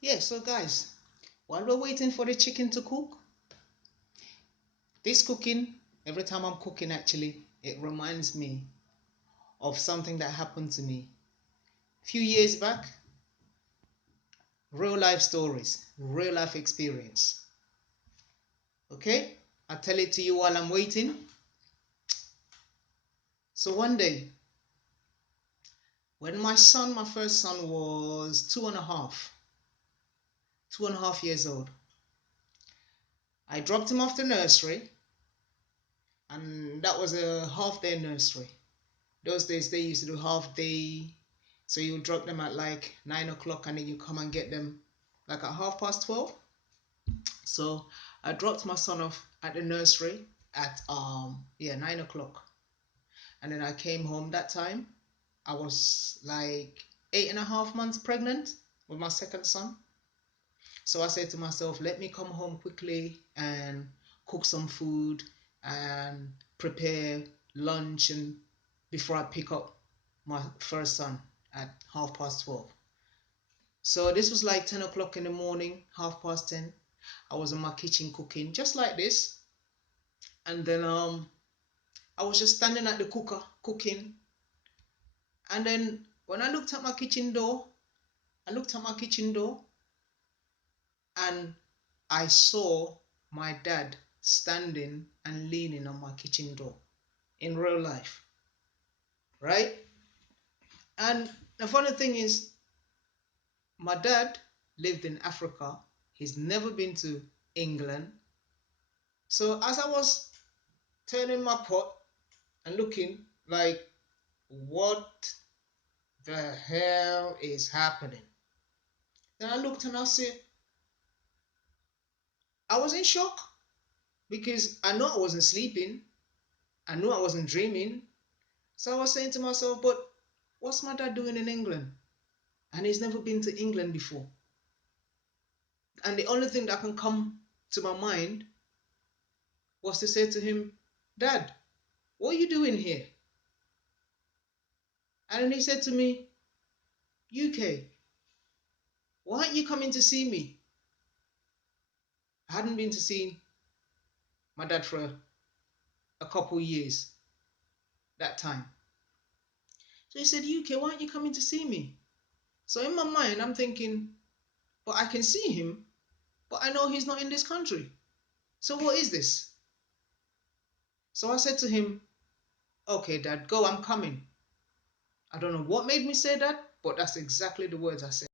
Yeah, so guys, while we're waiting for the chicken to cook, this cooking, every time I'm cooking actually, it reminds me of something that happened to me a few years back. Real life stories, real life experience. Okay? I'll tell it to you while I'm waiting. So one day, when my first son was two and a half years old, I dropped him off to nursery, and that was a half day nursery. Those days they used to do half day, so you drop them at like 9 o'clock and then you come and get them like at 12:30. So I dropped my son off at the nursery at 9 o'clock, and then I came home that time. I was like 8.5 months pregnant with my second son. So I said to myself, let me come home quickly and cook some food and prepare lunch and before I pick up my first son at 12:30. So this was like 10 o'clock in the morning, 10:30. I was in my kitchen cooking just like this. And then I was just standing at the cooker cooking. And then when I looked at my kitchen door, and I saw my dad standing and leaning on my kitchen door in real life, right? And the funny thing is, my dad lived in Africa. He's never been to England. So as I was turning my pot and looking like, what the hell is happening? Then I looked and I said, I was in shock because I know I wasn't sleeping. I knew I wasn't dreaming. So I was saying to myself, but what's my dad doing in England? And he's never been to England before. And the only thing that can come to my mind was to say to him, Dad, what are you doing here? And then he said to me, UK, why aren't you coming to see me? I hadn't been to see my dad for a couple years that time. So he said, UK, why aren't you coming to see me? So in my mind, I'm thinking, but I can see him, but I know he's not in this country. So what is this? So I said to him, okay, Dad, go, I'm coming. I don't know what made me say that, but that's exactly the words I said.